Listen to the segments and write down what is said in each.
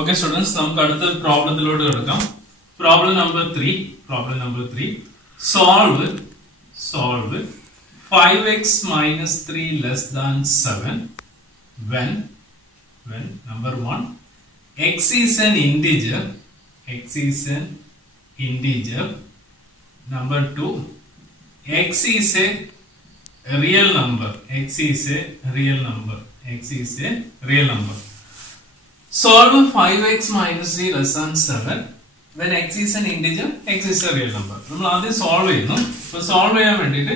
Okay, students, നമുക്ക് അടുത്ത പ്രോബ്ലത്തിലോട്ട് കിടക്കാം. Problem number 3. Solve 5x minus 3 less than 7 when number 1 x is an integer. Number 2 x is a real number. Solve 5x minus 3 less than 7 when x is an integer, x is a real number. നമ്മൾ ആദ്യം solve ചെയ്യുന്നു. അപ്പോൾ solve ചെയ്യാൻ വേണ്ടിയിട്ട്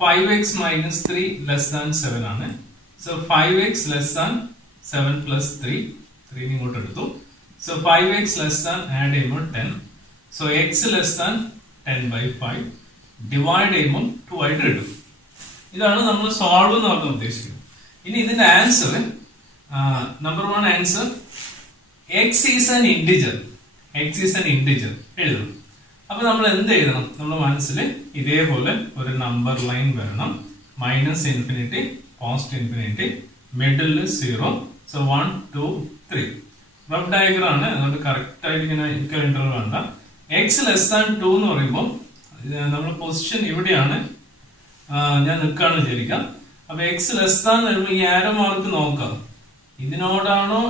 5x minus 3 less than 7 ആണ്. So 5x less than 7 plus 3 ഇങ്ങോട്ട് എടുത്തു. So 5x less than add ചെയ്യുമ്പോൾ 10. So x less than 10 by 5 divide ചെയ്യുമ്പോൾ 2 ആയിട്ട് എടുക്കും. ഇതാണ് നമ്മൾ സോൾവ് എന്ന് പറഞ്ഞ് ഉദ്ദേശിക്കുന്നത്. ഇനി ഇതിന്റെ answer number 1 answer x is an integer എഴുതണം. അപ്പൊ നമ്മൾ എന്ത് എഴുതണം? നമ്മൾ മനസ്സിൽ ഇതേപോലെ ഒരു നമ്പർ ലൈൻ വരണം. Minus infinity, post infinity, middle 0. So 1 2 3 rough diagram ആണ്. അതുകൊണ്ട് കറക്റ്റ് ആയിട്ട് ഇങ്ങനെ ഇന്റർവൽ വേണ്ട. എക്സ് ലെസ് ദാൻ 2 എന്ന് പറയുമ്പോൾ നമ്മുടെ പൊസിഷൻ ഇവിടെയാണ് ഞാൻ നിൽക്കാണ് വിചാരിക്കാം. അപ്പൊ എക്സ് ലെസ് ദാൻ വരുമ്പോൾ ഈ ആരോ മാർക്ക് നോക്കാം. ഇതിനോടാണോ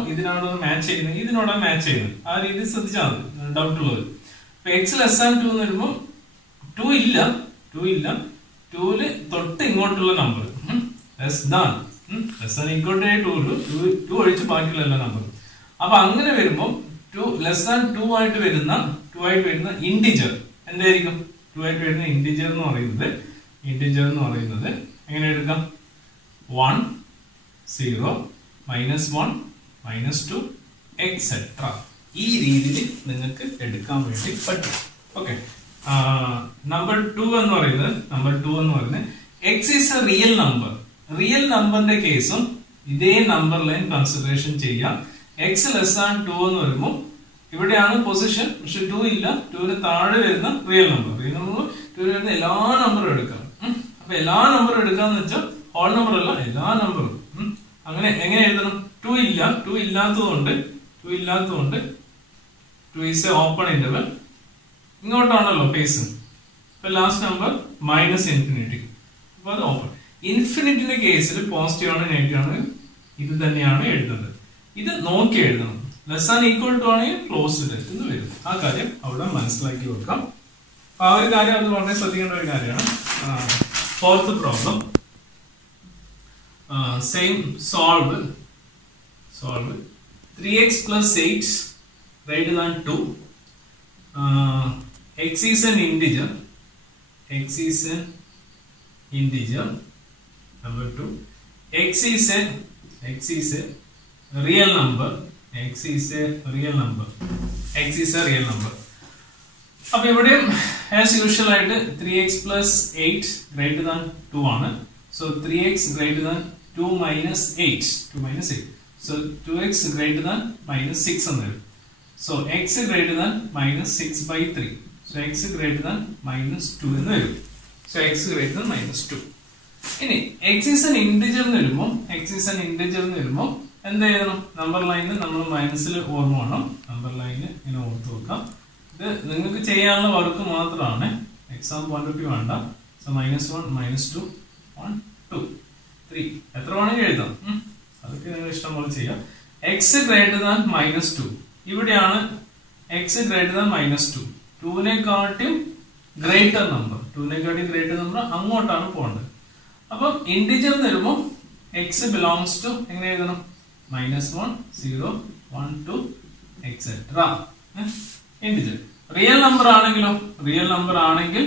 മാച്ച് ചെയ്യുന്നത്? ഇതിനോടാണ് മാച്ച് ചെയ്യുന്നത്. ആ രീതി ശ്രദ്ധിച്ചാൽ മതി, ഡൗട്ട് ഉള്ളത്. അപ്പൊ എക്സ് ലെസ് ദാൻ 2 എന്ന് വരുമ്പോൾ 2 ഇല്ല. 2ല് തൊട്ട് ഇങ്ങോട്ടുള്ള number less than equal to 2 ഒഴിച്ച് ബാക്കിയുള്ള എല്ലാ നമ്പർ. അപ്പൊ അങ്ങനെ വരുമ്പോൾ 2 ലെസ് ദാൻ 2 ആയിട്ട് വരുന്ന ഇന്റിജർ എന്തായിരിക്കും? 2 ആയിട്ട് വരുന്ന ഇന്റിജർ എന്ന് പറയുന്നത് എങ്ങനെ എടുക്കാം? 1 0 -1 -2 എക്സെട്ര. ഈ രീതിയിൽ നിങ്ങൾക്ക് എടുക്കാൻ വേണ്ടി പറ്റും. ഓക്കെ, നമ്പർ 2 എന്ന് പറയുന്നത് എക്സ് ഈസ് എ റിയൽ നമ്പറിന്റെ കേസും ഇതേ നമ്പർ ലൈൻ കൺസിഡറേഷൻ ചെയ്യാം. എക്സ് ലെസ് ദാൻ 2 എന്ന് വരുമ്പോൾ ഇവിടെയാണ് പൊസിഷൻ, പക്ഷെ 2 ഇല്ല. 2ന് താഴെ വരുന്ന റിയൽ നമ്പർ 2 വരുന്ന എല്ലാ നമ്പറും എടുക്കാം. അപ്പൊ എല്ലാ നമ്പറും എടുക്കാന്ന് വെച്ചാൽ ഹോൾ നമ്പർ അല്ല, എല്ലാ നമ്പറും. അങ്ങനെ എങ്ങനെ എഴുതണം? 2 ഇല്ലാത്തതുകൊണ്ട് 2 is a open interval. ഇങ്ങോട്ടാണല്ലോ ഫേസ്. അപ്പൊ ലാസ്റ്റ് നമ്പർ മൈനസ് ഇൻഫിനിറ്റി. അപ്പൊ അത് ഓപ്പൺ. ഇൻഫിനിറ്റിന്റെ കേസിൽ പോസിറ്റീവ് ആണ്, നെഗറ്റീവ് ആണ്, ഇത് തന്നെയാണ് എഴുതേണ്ടത്. ഇത് നോക്കി എഴുതണം. ലെസ് ആൻ ഈക്വൽ ടു ആണെങ്കിൽ ക്ലോസ്ഡ് എന്ന് വരും. ആ കാര്യം അവിടെ മനസ്സിലാക്കി വെക്കാം. അപ്പൊ ആ ഒരു കാര്യം അത് വളരെ ശ്രദ്ധിക്കേണ്ട ഒരു കാര്യമാണ്. Fourth problem. Same solve 3x plus 8 greater than 2. X is an integer. Number 2, x is a real number. അപ്പൊ ഇവിടെ ആസ് യൂഷ്വൽ ആയിട്ട് 3x plus 8 greater than 2 ആണ്. So 3x greater than 2 minus 8. So 2x greater than minus 6 എന്ന് വരും. So x greater than minus 6 by 3. So x greater than minus 2 എന്ന് വരും. So x greater than minus 2. ഇനി x is an integer എന്ന് വരുമ്പോൾ എന്ത് ചെയ്യണം? നമ്പർ ലൈനിൽ നമ്മൾ മൈനസിൽ ഓർമ്മ വേണം. നമ്പർ ലൈനിൽ ഇങ്ങനെ ഓർത്ത് വെക്കാം. ഇത് നിങ്ങൾക്ക് ചെയ്യാനുള്ള വർക്ക് മാത്രമാണ്, എക്സാം പോയിന്റ് ഓഫ് വ്യൂ വേണ്ട. സോ -1 -2 1 2 3 എത്ര വേണമെങ്കിൽ എഴുതാം. അതൊക്കെ നിങ്ങൾ ഇഷ്ടം പോലെ ചെയ്യാം. എക്സ് ഗ്രേറ്റർ ദാൻ -2 ഇവിടെയാണ്. എക്സ് ഗ്രേറ്റർ ദാൻ -2 2നെക്കാട്ടും ഗ്രേറ്റർ നമ്പർ അങ്ങോട്ടാണ് പോകേണ്ടത്. അപ്പം ഇന്റിജർ എന്ന് വരുമ്പോൾ എക്സ് ബിലോങ്സ് ടു എങ്ങനെ എഴുതണം? -1 0 1 2 എക്സെട്ര. ഇന്റിജർ. റിയൽ നമ്പർ ആണെങ്കിൽ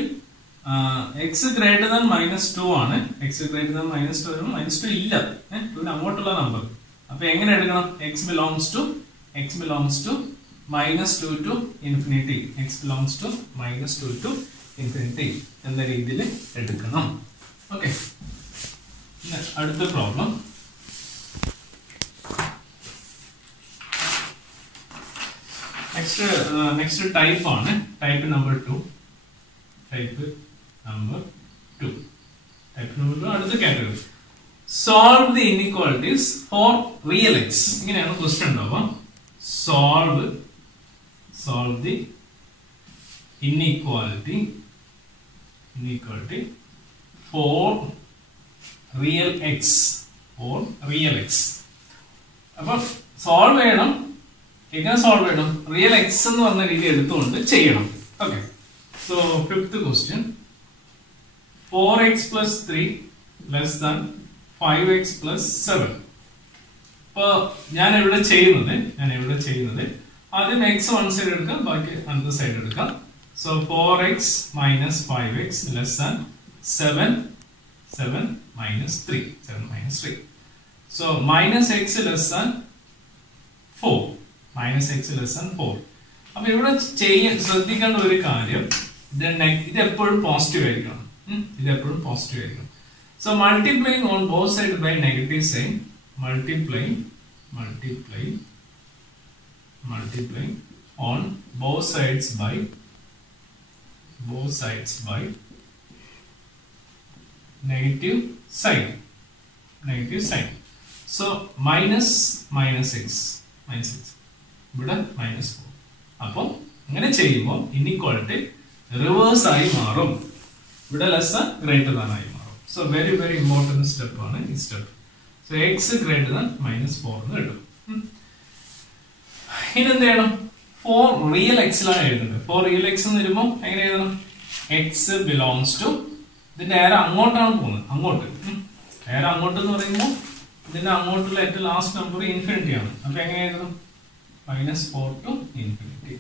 എക്സ് ഗ്രേറ്റർ ദാൻ -2 ആണ്. എക്സ് ഗ്രേറ്റർ ദാൻ -2 വരുമ്പോൾ -2 ഇല്ല. 2 അങ്ങോട്ടുള്ള നമ്പർ. അപ്പൊ എങ്ങനെ എടുക്കണം? X belongs to -2 to infinity. -2 to infinity എന്ന രീതിയിൽ എടുക്കണം. ഓക്കെ, അടുത്ത പ്രോബ്ലം. നെക്സ്റ്റ് ടൈപ്പ് ആണ്. Type number 2. അടുത്ത category. solve the inequalities for real x. ഇങ്ങനെയാണ് ക്വസ്റ്റ്യൻ ഉണ്ടാവുക. solve the inequality for real x. അപ്പോൾ സോൾവ് ചെയ്യണം. എങ്ങനെ സോൾവ് ചെയ്യണം? റിയൽ എക്സ് എന്ന് പറഞ്ഞ രീതി എടുത്തുകൊണ്ട് ചെയ്യണം. Okay, so fifth question, 4x plus 3 less than 5x plus 7. അപ്പോൾ ഞാൻ ഇവിടെ ചെയ്യുന്നത് ആദ്യം x വൺ സൈഡ് എടുക്കാം, ബാക്കി അനദർ സൈഡ് എടുക്കാം. So 4x minus 5x less than 7 minus 3. So minus x less than 4. അപ്പൊ ഇവിടെ ശ്രദ്ധിക്കേണ്ട ഒരു കാര്യം, ഇത് എപ്പോഴും പോസിറ്റീവ് ആയിരിക്കണം. So multiplying on both sides by negative sign, multiplying on both sides by negative sign. So minus x ഇവിടെ minus 4. അപ്പോൾ അങ്ങനെ ചെയ്യുമ്പോൾ ഇനിക്വാളിറ്റി റിവേഴ്സ് ആയി മാറും. ഇവിടെ ലെസ് ദാൻ ഗ്രേറ്റർ ദാൻ ആയി മാറും. സോ വെരി ഇമ്പോർട്ടന്റ് സ്റ്റെപ്പ് ആണ് ഈ step. So X greater than -4 എന്ന് കിട്ടും. ഇനി എന്ത് ചെയ്യണം? ഫോർ റിയൽ എക്സിലാണ് എഴുതുന്നത്. ഫോർ റിയൽ എക്സ് എന്ന് വരുമ്പോൾ എങ്ങനെ എഴുതണം? എക്സ് ബിലോങ്സ് ടു, ഇതിന്റെ ഏറെ അങ്ങോട്ടാണ് പോകുന്നത്. ഏറെ അങ്ങോട്ട് എന്ന് പറയുമ്പോൾ ഇതിന്റെ അങ്ങോട്ടുള്ള ഏറ്റവും ലാസ്റ്റ് നമ്പർ ഇൻഫിനിറ്റി ആണ്. അപ്പൊ എങ്ങനെ എഴുതണം? -4 to infinity.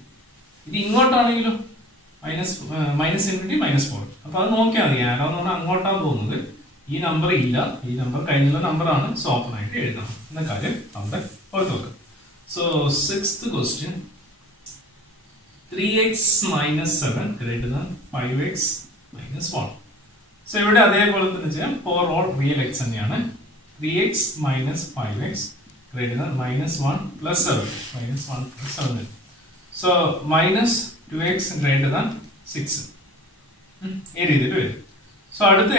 ഇത് ഇങ്ങോട്ടാണെങ്കിലും മൈനസ് ഇൻഫിനിറ്റി -4. അപ്പൊ അത് നോക്കിയാൽ മതി. ആരോ എന്ന് പറഞ്ഞാൽ അങ്ങോട്ടാണ് പോകുന്നത്. ഈ നമ്പർ ഇല്ല, ഈ നമ്പർ കഴിഞ്ഞുള്ള നമ്പറാണ്. സോ ഓപ്പൺ ആയിട്ട് എഴുതണം എന്ന കാര്യം അവിടെ ഓർത്ത് വെക്കാം. So sixth question, 3x minus 7 greater than 5x minus 1. So ഇവിടെ അതേപോലെ തന്നെ ചെയ്യാം. ഫോർ ഓൾ റിയൽ എക്സ് തന്നെയാണ്. 3x minus 5x greater than -1 plus 7. So minus 2x greater than 6. ഈ രീതിയിൽ വരും. സോ അടുത്ത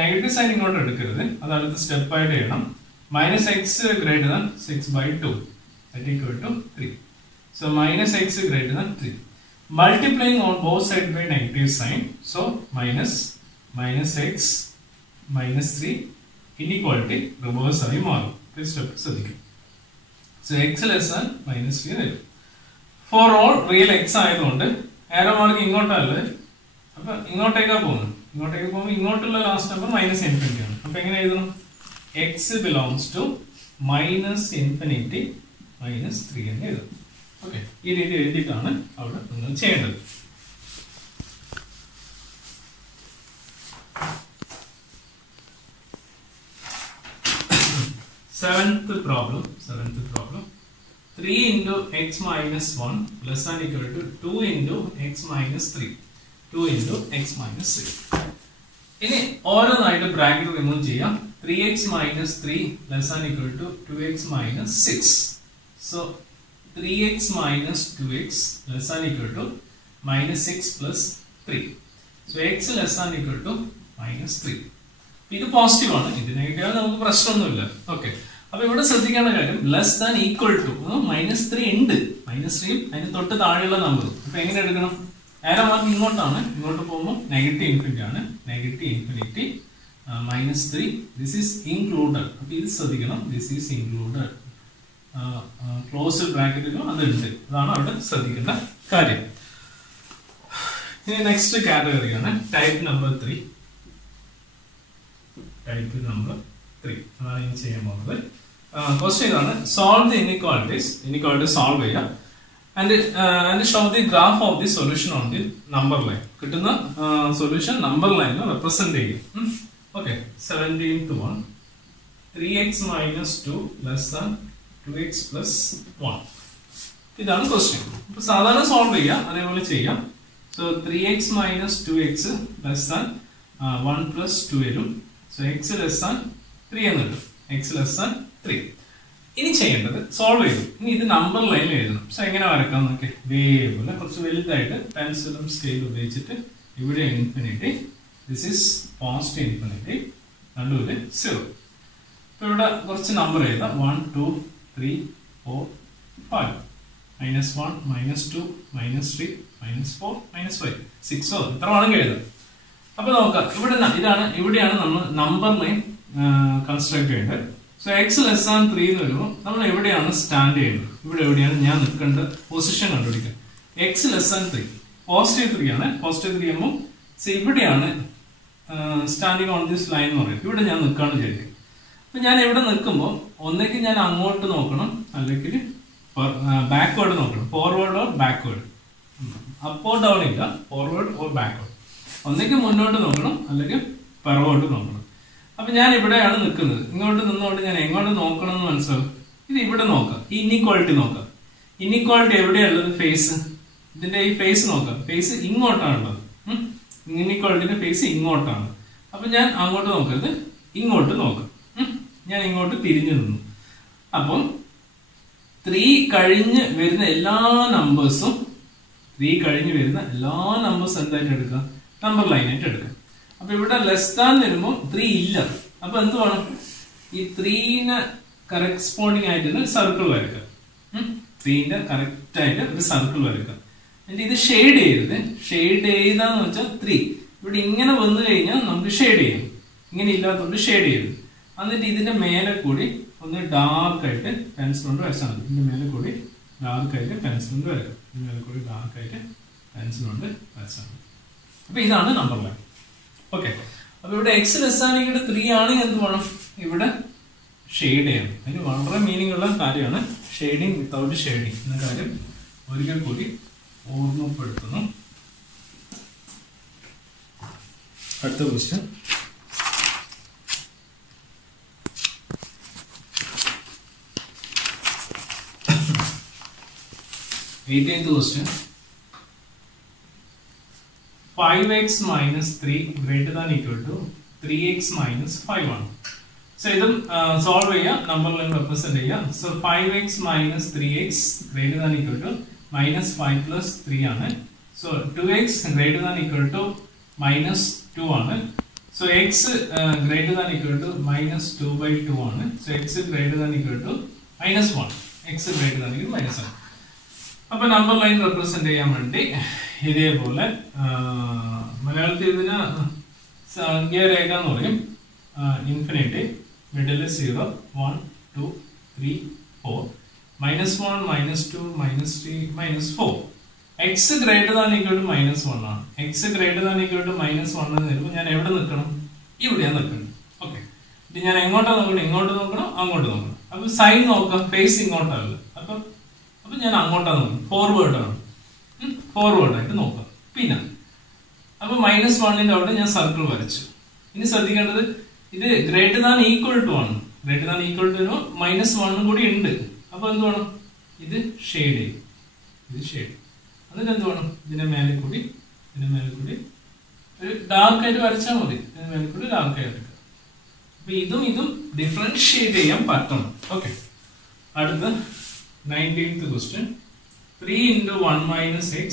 നെഗറ്റീവ് സൈൻ ഇങ്ങോട്ട് എടുക്കരുത്. അത് അടുത്ത സ്റ്റെപ്പ് ആയിട്ട് ചെയ്യണം. -x greater than 6/2 that equal to 3. So -x greater than 3. Multiplying on both sides by negative sign. So minus x minus 3 inequality reverse ആയി മാറും. സ്റ്റെപ്പ് ശ്രദ്ധിക്കും. സോ എക്സ് ലെസ് ദാൻ -3 വരും. ഫോർ ഓൾ റിയൽ എക്സ് ആയതുകൊണ്ട് arrow mark ഇങ്ങോട്ടല്ലേ, അപ്പൊ ഇങ്ങോട്ടേക്കാ പോകുന്നത്. ഇങ്ങോട്ടുള്ള last number -∞ ആണ്. അപ്പൊ എങ്ങനെ എഴുതണം? എക്സ് ബിലോങ്സ് ടു -∞ -3 എന്ന് എഴുതും. ഓക്കെ, ഈ രീതി എഴുതിയിട്ടാണ് അവിടെ നിങ്ങൾ ചെയ്യേണ്ടത്. Seventh problem. 3 into x minus 1 less than equal to 2 into x minus 3. 2 into x minus 3. ഇനി ഓരോന്നായിട്ട് ബ്രാക്കറ്റ് റിമൂവ് ചെയ്യാം. 3x minus 3 less than equal to 2x minus 6. So 3x minus 2x less than equal to -6 plus 3. So x less than equal to -3. ഇത് positive ആണ്. ഇത് negative നമുക്ക് പ്രശ്നമൊന്നുമില്ല. Okay, അപ്പൊ ഇവിടെ ശ്രദ്ധിക്കേണ്ട കാര്യം ലെസ് ദാൻ ഈക്വൽ ടു -3 ഉണ്ട്. -3 അതിന് തൊട്ട് താഴെയുള്ള നമ്പർ. അപ്പൊ എങ്ങനെ എടുക്കണം? ആരോ മാർക്ക് ഇങ്ങോട്ടാണ്. ഇങ്ങോട്ട് പോകുമ്പോൾ -∞ ആണ്. -∞ -3. This is included. അപ്പൊ ഇത് ശ്രദ്ധിക്കണം. This is included. ക്ലോസ്ഡ് ബ്രാക്കറ്റിലും അതുണ്ട്. അതാണ് അവിടെ ശ്രദ്ധിക്കേണ്ട കാര്യം. ഇനി നെക്സ്റ്റ് കാറ്റഗറിയാണ് ടൈപ്പ് നമ്പർ 3. അതാണ് ഇനി ചെയ്യാൻ പോകുന്നത്. ക്വസ്റ്റ്യൻ ഇതാണ്. സോൾവ് ദി ഇനിക്വാളിറ്റി സോൾവ് ചെയ്യുക and show the graph of the solution on the number line. കിട്ടുന്ന സൊല്യൂഷൻ നമ്പർ ലൈനിൽ റെപ്രസെന്റ് ചെയ്യും. Okay, 17th one, 3x minus 2 less than 2x plus 1. ഇതാണ് ക്വസ്റ്റ്യൻ. അപ്പൊ സാധാരണ സോൾവ് ചെയ്യാം, അതേപോലെ ചെയ്യാം. So 3x minus 2x less than 1 plus 2 വരും. സോ x less than 3 എന്ന് കിട്ടും. x less than 3. ഇനി ചെയ്യേണ്ടത് സോൾവ് ചെയ്തു. ഇനി ഇത് നമ്പർ ലൈനിൽ എഴുതണം. സോ എങ്ങനെ വരക്കാം നോക്കെ? ഇതേപോലെ കുറച്ച് വലുതായിട്ട് പെൻസിലും സ്കെയിൽ ഉപയോഗിച്ചിട്ട് ഇവിടെ infinity, this is positive infinity, നടുവില് 0. അപ്പോൾ ഇവിടെ കുറച്ച് നമ്പർ എഴുതാം. 1 2 3 4 5 -1 -2 -3 -4 -5 6 ഇത്ര വേണമെങ്കിൽ എഴുതാം. അപ്പോൾ നോക്കാം ഇവിടെയാണ് നമ്മൾ നമ്പർ ലൈൻ കൺസ്ട്രക്ട് ചെയ്യേണ്ടത്. സോ എക്സ് ലെസ് ദാൻ 3 എന്ന് വരുമ്പോൾ നമ്മൾ എവിടെയാണ് സ്റ്റാൻഡ് ചെയ്യേണ്ടത്, ഇവിടെ എവിടെയാണ് ഞാൻ നിൽക്കേണ്ട പൊസിഷൻ കണ്ടുപിടിക്കുക. എക്സ് ലെസ് ദാൻ 3 പോസിറ്റീവ് 3 ആണ്. പോസിറ്റീവ് 3 ആകുമ്പോൾ ഇവിടെയാണ് സ്റ്റാൻഡിങ് ഓൺ ദിസ് ലൈൻ എന്ന് പറയും. ഇവിടെ ഞാൻ നിൽക്കാണ് വിചാരിക്കും. അപ്പൊ ഞാൻ ഇവിടെ നിൽക്കുമ്പോൾ ഒന്നേക്ക് ഞാൻ അങ്ങോട്ട് നോക്കണം, അല്ലെങ്കിൽ ബാക്ക്വേർഡ് നോക്കണം. ഫോർവേഡ് ഓർ ബാക്ക്വേർഡ്, അപ്പോ ഡൗൺ ഇല്ല, ഫോർവേഡ് ഓർ ബാക്ക്വേർഡ്. ഒന്നേക്ക് മുന്നോട്ട് നോക്കണം, അല്ലെങ്കിൽ പിറകോട്ട് നോക്കണം. അപ്പൊ ഞാൻ ഇവിടെയാണ് നിൽക്കുന്നത്. ഇങ്ങോട്ട് നിന്നുകൊണ്ട് ഞാൻ എങ്ങോട്ട് നോക്കണം എന്ന് മനസ്സിലാവും. ഇത് ഇവിടെ നോക്കാം, ഈ ഇൻഇക്വാളിറ്റി നോക്കാം. ഇൻഇക്വാളിറ്റി എവിടെയുള്ളത്? ഫേസ്. ഇതിന്റെ ഈ ഫേസ് നോക്കാം. ഫേസ് ഇങ്ങോട്ടാണുള്ളത്. ഇൻഇക്വാളിറ്റിന്റെ ഫേസ് ഇങ്ങോട്ടാണ്. അപ്പൊ ഞാൻ അങ്ങോട്ട് നോക്കരുത്, ഇങ്ങോട്ട് നോക്കാം. ഞാൻ ഇങ്ങോട്ട് തിരിഞ്ഞു നിന്നു. അപ്പം 3 കഴിഞ്ഞ് വരുന്ന എല്ലാ നമ്പേഴ്സും എന്തായിട്ട് എടുക്കാം? നമ്പർ ലൈൻ ആയിട്ട് എടുക്കാം. അപ്പൊ ഇവിടെ ലെസ് ദാൻ വരുമ്പോൾ 3 ഇല്ല. അപ്പൊ എന്ത് വേണം? ഈ 3നെ കറസ്പോണ്ടിങ് ആയിട്ട് ഒരു സർക്കിൾ വരയ്ക്കാം. 3ന്റെ കറക്റ്റ് ആയിട്ട് ഒരു സർക്കിൾ വരയ്ക്കാം. എന്നിട്ട് ഇത് ഷെയ്ഡ് ചെയ്യരുത്. ഷെയ്ഡ് ചെയ്താന്ന് വെച്ചാൽ 3 ഇവിടെ ഇങ്ങനെ വന്നു കഴിഞ്ഞാൽ നമുക്ക് ഷെയ്ഡ് ചെയ്യാം. ഇങ്ങനെ ഇല്ലാത്തതുകൊണ്ട് ഷെയ്ഡ് ചെയ്യരുത്. എന്നിട്ട് ഇതിന്റെ മേലെ കൂടി ഒന്ന് ഡാർക്ക് ആയിട്ട് പെൻസിൽ കൊണ്ട് വരച്ചാൽ മതി. ഇതിന്റെ മേലെ കൂടി ഡാർക്ക് ആയിട്ട് പെൻസിൽ കൊണ്ട് വരയ്ക്കാം. ഇതിന്റെ മേലെ കൂടി ഡാർക്ക് ആയിട്ട് പെൻസിൽ കൊണ്ട് വരച്ചാൽ മതി. അപ്പൊ ഇതാണ് നമ്പർ ലൈൻ. ഓക്കെ. അപ്പൊ ഇവിടെ എക്സ് ലെസ് ദാൻ 3 ആണെങ്കിൽ എന്ത് വേണം? ഇവിടെ ഷെയ്ഡ് ചെയ്യണം. അതിന് വളരെ മീനിങ് ഉള്ള കാര്യമാണ് ഷെയ്ഡിങ് വിത്തൗട്ട് ഷെയ്ഡിങ് എന്ന കാര്യം ഒരിക്കൽ കൂടി ഓർമ്മപ്പെടുത്തുന്നു. അടുത്ത question. Eighteenth question. 5x minus 3 greater than equal to 3x minus 5 So idum solve cheya, number line represent cheya. So 5x minus 3x greater than equal to minus 5 plus 3 aanu. So 2x greater than equal to minus 2 aanu. So x greater than equal to minus 2 by 2 aanu. So x greater than equal to minus 1. X greater than equal to minus 1. അപ്പൊ number line represent ചെയ്യാൻ വേണ്ടി ഇതേപോലെ മലയാളത്തിൽ ഇതിന് സംഖ്യാരേഖ എന്ന് പറയും. Infinity, middle 0 1 2 3 4 -1 -2 -3 -4. X greater than equal to -1 ആണ്. X greater than equal to -1 എന്ന് വരുമ്പോൾ ഞാൻ എവിടെ നിൽക്കണം? ഇവിടെയാണ് നിൽക്കണം. ഓക്കെ. ഇത് ഞാൻ എങ്ങോട്ടാണ് നോക്കണം? ഇങ്ങോട്ട് നോക്കണം, അങ്ങോട്ട് നോക്കണം. അപ്പൊ സൈൻ നോക്കാം, ഫേസ് ഇങ്ങോട്ടല്ല. അപ്പൊ ഞാൻ അങ്ങോട്ടാണ് നോക്കുന്നത്, ഫോർവേഡ് ആയിട്ട് നോക്കാം. പിന്നെ അപ്പൊ -1ന്റെ അവിടെ ഞാൻ സർക്കിൾ വരച്ചു. ഇനി ശ്രദ്ധിക്കേണ്ടത് ഇത് ഗ്രേറ്റർ ദാൻ ഈക്വൽ ടു ആണ്. ഗ്രേറ്റർ ദാൻ ഈക്വൽ ടു -1 കൂടി ഉണ്ട്. അപ്പൊ എന്ത് വേണം? ഇത് ഷെയ്ഡ് ചെയ്യും. എന്നിട്ട് എന്ത് വേണം? ഇതിന്റെ മേലെ കൂടി ഒരു ഡാർക്ക് ആയിട്ട് വരച്ചാൽ മതി. ഇതിന്റെ മേലെ കൂടി ഡാർക്ക് ആയിട്ട് എടുക്കുക. അപ്പൊ ഇതും ഡിഫറൻഷിയേറ്റ് ചെയ്യാൻ പറ്റണം. ഓക്കെ. അടുത്ത 19th question. 3 into 1 minus x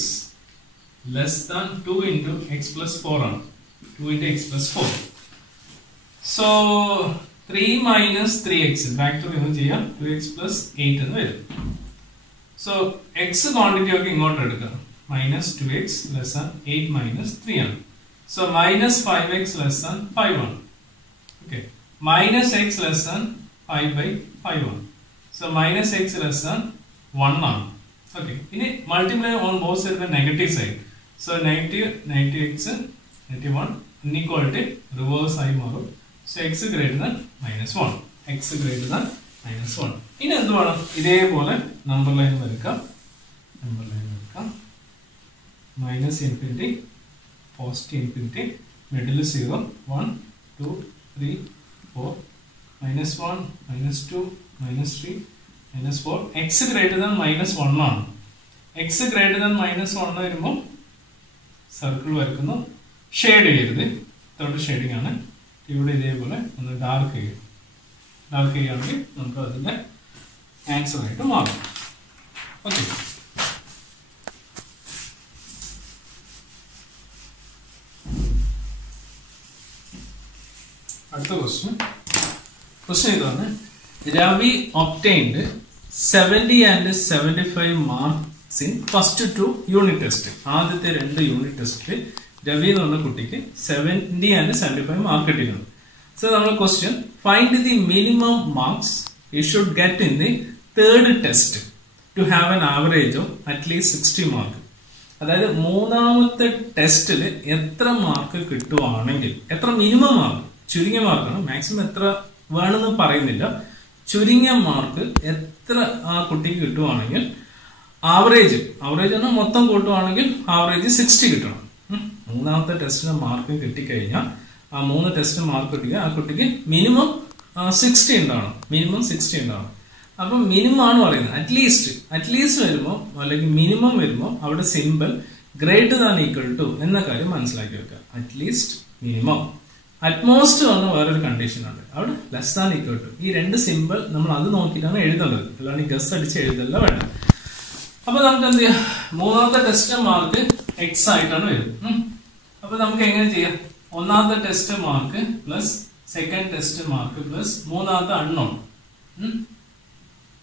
less than 2 into x plus 4 ആണ്. 2 into x plus 4. So 3 minus 3x factor remove ചെയ്യാം. 2x plus 8 എന്ന് വരും. So x quantity ഒക്കെ ഇങ്ങോട്ട് എടുക്കാം. minus 2x less than 8 minus 3 ആണ്. So minus 5x less than 5 ആണ്. Okay. Minus x less than 5 by 5 ആണ്. So minus x less than 1 ആണ്. Okay. ഇനി multiply on both sides the negative side. So negative x -1 inequality reverse ആയി മാറും. So x greater than -1. x greater than -1. ഇനി എന്ത് വേണം? ഇതേപോലെ number line വരയ്ക്കാം. Minus infinity, positive infinity, middle 0 1 2 3 4 -1 -2 -3 -4. x greater than -1 ആണ്. x greater than -1 വരുമ്പോൾ circle വരയ്ക്കുന്നു. ഷെയ്ഡ് ചെയ്യരുത്, തേർഡ് ഷെയ്ഡിംഗ് ആണ്. ഇവിടെ ഇതേപോലെ ഒന്ന് ഡാർക്ക് ചെയ്യും. ഡാർക്ക് ചെയ്യുകയാണെങ്കിൽ നമുക്ക് അതിന്റെ ആൻസർ ആയിട്ട് മാറും. ഓക്കെ. അടുത്ത ക്വസ്റ്റ്യൻ. ക്വസ്റ്റ്യൻ ഇതാണ്. Ravi obtained 70 and 75 marks in first 2 unit test. ആദ്യത്തെ 2 യൂണിറ്റ് ടെസ്റ്റിൽ രവി എന്ന് പറഞ്ഞ കുട്ടിക്ക് 70 and 75 മാർക്ക് കിട്ടിയിട്ടുണ്ട്. സോ നമ്മൾ question find the minimum marks you should get in the third test to have an average of at least 60 mark. അതായത് മൂന്നാമത്തെ ടെസ്റ്റിൽ എത്ര മാർക്ക് കിട്ടുവാണെങ്കിൽ, എത്ര മിനിമം മാർക്ക്, ചുരുങ്ങിയ മാർക്കാണ്, മാക്സിമം എത്ര വേണമെന്ന് പറയുന്നില്ല, ചുരുങ്ങിയ മാർക്ക് എത്ര ആ കുട്ടിക്ക് കിട്ടുവാണെങ്കിൽ ആവറേജ് പറഞ്ഞാൽ മൊത്തം കൂട്ടുവാണെങ്കിൽ ആവറേജ് 60 കിട്ടണം. മൂന്നാമത്തെ ടെസ്റ്റിന് മാർക്ക് കിട്ടിക്കഴിഞ്ഞാൽ ആ 3 ടെസ്റ്റിന് മാർക്ക് കിട്ടിയാൽ ആ കുട്ടിക്ക് മിനിമം 60 ഉണ്ടാവണം. മിനിമം 60 ഉണ്ടാവണം. അപ്പം മിനിമം ആണ് പറയുന്നത്. അറ്റ്ലീസ്റ്റ് വരുമ്പോൾ അല്ലെങ്കിൽ മിനിമം വരുമ്പോൾ അവിടെ simple greater than equal to എന്ന കാര്യം മനസ്സിലാക്കി വെക്കുക. At least, minimum. അറ്റ്മോസ്റ്റ് പറഞ്ഞ വേറൊരു കണ്ടീഷൻ ഉണ്ട്, അവിടെ ലെസ് ദാൻ ഈക്വൽ ടു. ഈ 2 സിമ്പിൾ നമ്മൾ അത് നോക്കിയിട്ടാണ് എഴുതേണ്ടത്, അല്ലാണ്ട് ഈ ഗസ് അടിച്ച് എഴുതല്ല വേണ്ട. അപ്പൊ നമുക്ക് എന്ത് ചെയ്യാം, മൂന്നാമത്തെ ടെസ്റ്റ് മാർക്ക് എക്സ് ആയിട്ടാണ് വരും. അപ്പൊ നമുക്ക് എങ്ങനെ ചെയ്യാം, ഒന്നാമത്തെ test mark plus second test mark plus മൂന്നാമത്തെ unknown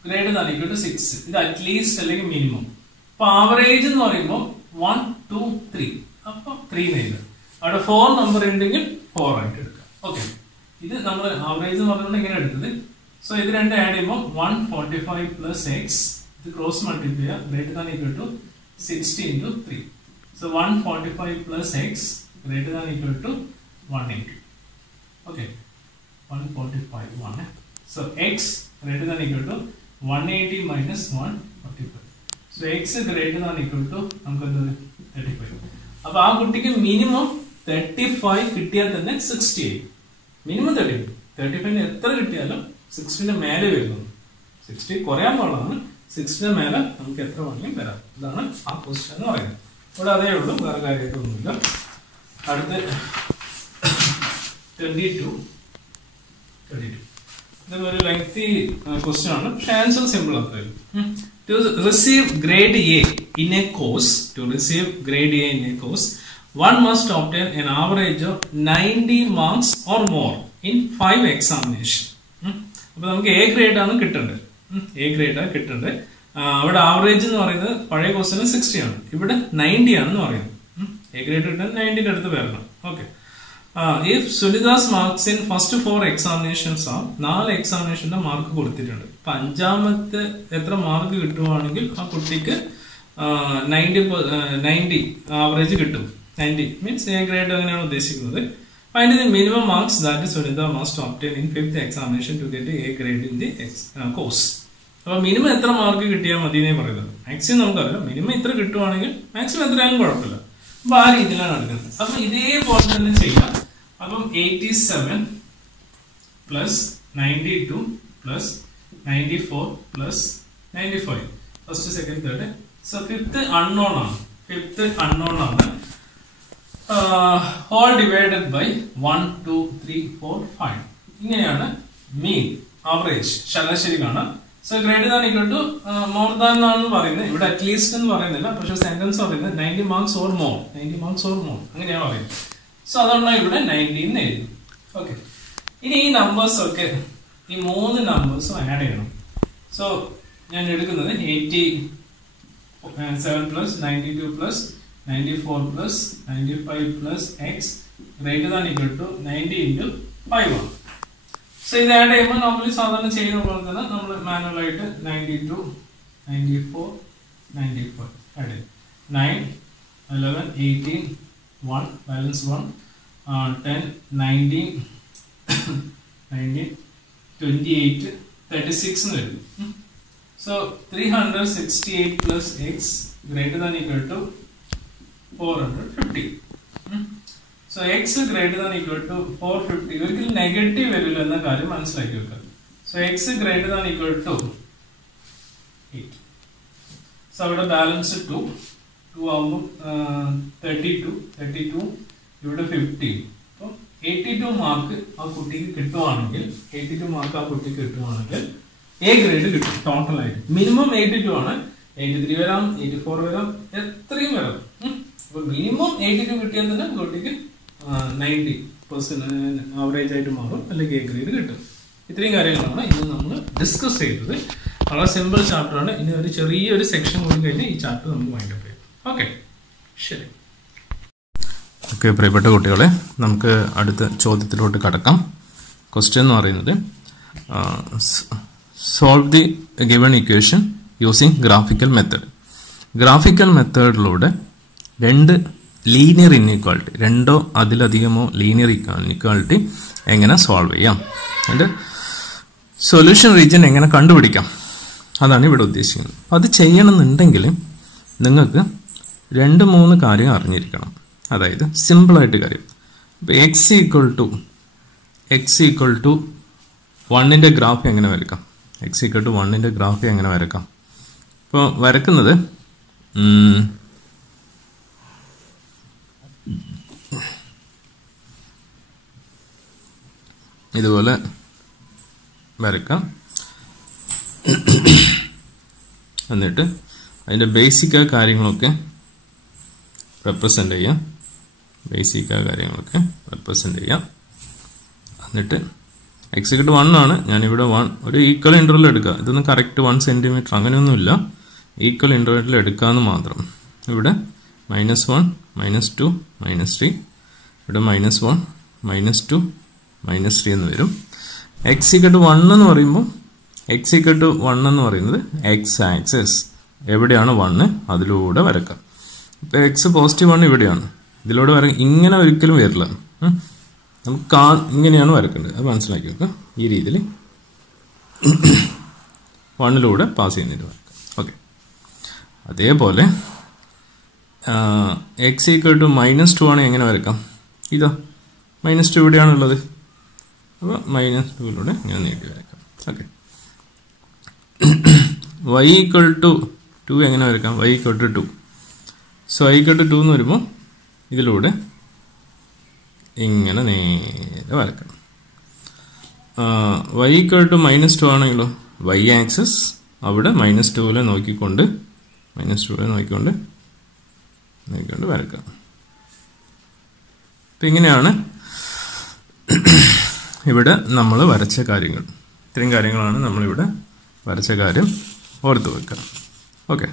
greater than equal to 6. ഇത് അറ്റ്ലീസ്റ്റ് അല്ലെങ്കിൽ മിനിമം. അപ്പൊ ആവറേജ് എന്ന് പറയുമ്പോൾ 1, 2, 3. അപ്പൊ 3 എഴുതാം. അവിടെ 4 നമ്പർ ഉണ്ടെങ്കിൽ 4 ആയിട്ട് എടുക്കാം. ഓക്കെ, ഇത് നമ്മൾ ആവറേജ് എന്ന് പറഞ്ഞുകൊണ്ട് ഇങ്ങനെ എടുത്തത്. സോ ഇത് 2 ആഡ് ചെയ്യുമ്പോൾ 145 പ്ലസ് എക്സ്, ഇത് ക്രോസ് മൾട്ടിപ്ലൈ ചെയ്യുക, greater than equal to 60 into 3. So 145 plus x greater than equal to 180. Okay, 145 1. So x greater than equal to 180 minus 145. So x greater than equal to നമുക്ക് 35. അപ്പോൾ ആ കുട്ടിക്ക് minimum 35 കിട്ടിയാൽ തന്നെ 60 ആയി. Minimum 35 എത്ര കിട്ടിയാലും 60ന്റെ മേലെ വരുന്നു. 60 കുറയാൻ പാടാണ്, 60ന്റെ മേലെ നമുക്ക് എത്ര വേണമെങ്കിലും വരാം. ഇതാണ് ആ ക്വസ്റ്റ്യൻ എന്ന് പറയുന്നത്. ഇവിടെ അതേ ഉള്ളൂ, വേറെ കാര്യമായിട്ടൊന്നുമില്ല. അടുത്ത് 22. ഇതൊരു ലെങ്തി ക്വസ്റ്റ്യൻ ആണ്, പക്ഷെ ആൻസർ സിമ്പിൾ ആയിരുന്നു. To receive grade A in a course, one must obtain an average of 90 marks or more in 5 examinations. അപ്പൊ നമുക്ക് എ ഗ്രേഡ് ആണ് കിട്ടേണ്ടത്. അവിടെ ആവറേജ് എന്ന് പറയുന്നത് പഴയ ക്വസ്റ്റിന് 60 ആണ്, ഇവിടെ 90 ആണെന്ന് പറയുന്നത്. എ ഗ്രേഡ് കിട്ടാൻ 90ന്റെ അടുത്ത് വരണം. Okay, if Sunita's marks in first 4 examinations ആ 4 എക്സാമിനേഷന്റെ മാർക്ക് കൊടുത്തിട്ടുണ്ട്. അപ്പൊ അഞ്ചാമത്തെ എത്ര മാർക്ക് കിട്ടുവാണെങ്കിൽ ആ കുട്ടിക്ക് 90 ആവറേജ് കിട്ടും. 90 മീൻസ് എ ഗ്രേഡ് അങ്ങനെയാണ് ഉദ്ദേശിക്കുന്നത്. Find the minimum marks that Sunita must obtain in 5th examination to get A grade in the course. അപ്പൊ മിനിമം എത്ര മാർക്ക് കിട്ടിയാൽ മതി എന്നേ പറയുന്നത്. മാക്സിമം നമുക്കറിയാം, മിനിമം ഇത്ര കിട്ടുവാണെങ്കിൽ മാക്സിമം എത്രയാലും കുഴപ്പമില്ല. അപ്പൊ ആ രീതിയിലാണ് എടുക്കുന്നത്. അപ്പൊ ഇതേപോലെ തന്നെ ചെയ്യാം. അപ്പം 87 plus 92 plus 94 plus 95 first second third. So fifth unknown ആണ്. Whole divided by 1, 2, 3, 4, 5. ഇങ്ങനെയാണ് മീൻ, ആവറേജ്, ശരാശരി കാണാം. So greater than equal to more than എന്നാണ് പറയുന്നത്. ഇവിടെ അറ്റ്ലീസ്റ്റ് എന്ന് പറയുന്നില്ല, പക്ഷെ സെന്റൻസ് പറയുന്നത് 90 മാർക്സ് ഓർ മോർ അങ്ങനെയാണ് പറയുന്നത്. സോ അതുകൊണ്ടാണ് ഇവിടെ 90 എന്ന് എഴുതും. ഓക്കെ, ഇനി ഈ നമ്പേഴ്സ് ഒക്കെ, ഈ 3 നമ്പേഴ്സും ആഡ് ചെയ്യണം. സോ ഞാൻ എടുക്കുന്നത് 87 plus 92 plus 94 plus 95 plus x greater than equal to 90 into 5 ആണ്. സോ ഇത് ആഡ് ചെയ്യുമ്പോൾ നമ്മൾ സാധാരണ ചെയ്യുന്ന പോലെ തന്നെ നമ്മൾ മാനുവൽ ആയിട്ട് 92, 94, 95 ആഡ് ചെയ്യും. 9, 11, 18, 1, ബാലൻസ് 1, 10, 19, 28, 36 എന്ന് വരും. So 368 plus x greater than equal to 450. So x greater than equal to 450. ഒരിക്കലും നെഗറ്റീവ് വരില്ല എന്ന കാര്യം മനസ്സിലാക്കി വെക്കുക. So x greater than equal to 8. So അവിടെ ബാലൻസ് 2 ആവുമ്പോൾ 32 ഇവിടെ 15. അപ്പോൾ 82 മാർക്ക് ആ കുട്ടിക്ക് കിട്ടുവാണെങ്കിൽ എ ഗ്രേഡ് കിട്ടും ടോട്ടൽ ആയിട്ട്. മിനിമം 82 ആണ്, 83 വരാം, 84 വരാം, എത്രയും വരാം. അപ്പൊ മിനിമം 82 കിട്ടിയാൽ തന്നെ കുട്ടിക്ക് 90% ആവറേജ് ആയിട്ട് മാറും, അല്ലെങ്കിൽ എ ഗ്രേഡ് കിട്ടും. ഇത്രയും കാര്യങ്ങളാണ് ഇന്ന് നമ്മൾ ഡിസ്കസ് ചെയ്തത്. വളരെ സിമ്പിൾ ചാപ്റ്ററാണ്. ഇനി ഒരു ചെറിയൊരു സെക്ഷൻ കൂടി കഴിഞ്ഞ് ഈ ചാപ്റ്റർ നമുക്ക് വൈൻഡ് അപ്പ് ചെയ്യാം. ഓക്കെ, ശരി. ഓക്കെ, പ്രിയപ്പെട്ട കുട്ടികളെ, നമുക്ക് അടുത്ത ചോദ്യത്തിലോട്ട് കടക്കാം. ക്വസ്റ്റ്യൻ എന്ന് പറയുന്നത് solve the given equation using graphical method. Graphical മെത്തേഡിലൂടെ രണ്ട് ലീനിയർ ഇൻഇക്വാലിറ്റി, രണ്ടോ അതിലധികമോ ലീനിയർ ഇൻഇക്വാലിറ്റി എങ്ങനെ സോൾവ് ചെയ്യാം, അതിൻ്റെ സൊല്യൂഷൻ റീജിയൻ എങ്ങനെ കണ്ടുപിടിക്കാം, അതാണ് ഇവിടെ ഉദ്ദേശിക്കുന്നത്. അത് ചെയ്യണമെന്നുണ്ടെങ്കിൽ നിങ്ങൾക്ക് 2-3 കാര്യം അറിഞ്ഞിരിക്കണം. അതായത് സിമ്പിളായിട്ട് കാര്യം. ഇപ്പോൾ എക്സ് ഈക്വൽ ടു 1ന്റെ ഗ്രാഫ് എങ്ങനെ വരക്കാം, എക്സ് ഈക്വൽ ടു 1ന്റെ ഗ്രാഫ് എങ്ങനെ വരക്കാം. ഇപ്പോൾ വരക്കുന്നത് ഇതുപോലെ വരക്കാം. എന്നിട്ട് അതിൻ്റെ ബേസിക്കായ കാര്യങ്ങളൊക്കെ റെപ്രസെൻ്റ് ചെയ്യാം. എന്നിട്ട് എക്സ് ഈക്വൽ ടു 1 ആണ്. ഞാനിവിടെ 1 ഒരു ഈക്വൽ ഇൻ്റർവൽ എടുക്കുക. ഇതൊന്നും കറക്റ്റ് 1 സെൻറ്റിമീറ്റർ അങ്ങനെയൊന്നുമില്ല, ഈക്വൽ ഇൻ്റർവെല്ലിൽ എടുക്കാമെന്ന് മാത്രം. ഇവിടെ -1 -2 -3, ഇവിടെ -1 -2 -3 എന്ന് വരും. എക്സ് ഈക്വൽ ടു 1 എന്ന് പറയുമ്പോൾ എന്ന് പറയുന്നത് എക്സ് ആക്സിസ് എവിടെയാണ് 1 അതിലൂടെ വരക്കാം. ഇപ്പോൾ എക്സ് +1 ഇവിടെയാണ്, ഇതിലൂടെ ഇങ്ങനെ ഒരിക്കലും വരില്ല. നമുക്ക് ഇങ്ങനെയാണ് വരക്കേണ്ടത്, അത് മനസ്സിലാക്കി വെക്കുക. ഈ രീതിയിൽ 1ലൂടെ പാസ് ചെയ്യുന്നതിന് വരക്കാം. ഓക്കെ, അതേപോലെ എക്സ് ഈക്വൽ ടു -2 ആണ്. എങ്ങനെ വരക്കാം? ഇതാ -2 ഇവിടെയാണുള്ളത്, അപ്പോൾ -2ലൂടെ ഇങ്ങനെ നീട്ടി വരക്കാം. ഓക്കെ, y ഈക്വൽ ടു 2 എങ്ങനെ വരക്കാം? y equal to 2. So y equal to 2 എന്ന് വരുമ്പോൾ ഇതിലൂടെ ഇങ്ങനെ നേരെ വരക്കണം. y ഈക്വൽ ടു -2 ആണെങ്കിലോ y ആക്സിസ് അവിടെ -2ലെ നോക്കിക്കൊണ്ട് വരക്കാം. അപ്പം ഇങ്ങനെയാണ് ഇവിടെ നമ്മൾ വരച്ച കാര്യങ്ങൾ. ഇത്രയും കാര്യങ്ങളാണ് നമ്മളിവിടെ വരച്ച കാര്യം, ഓർത്ത് വെക്കുക. ഓക്കെ,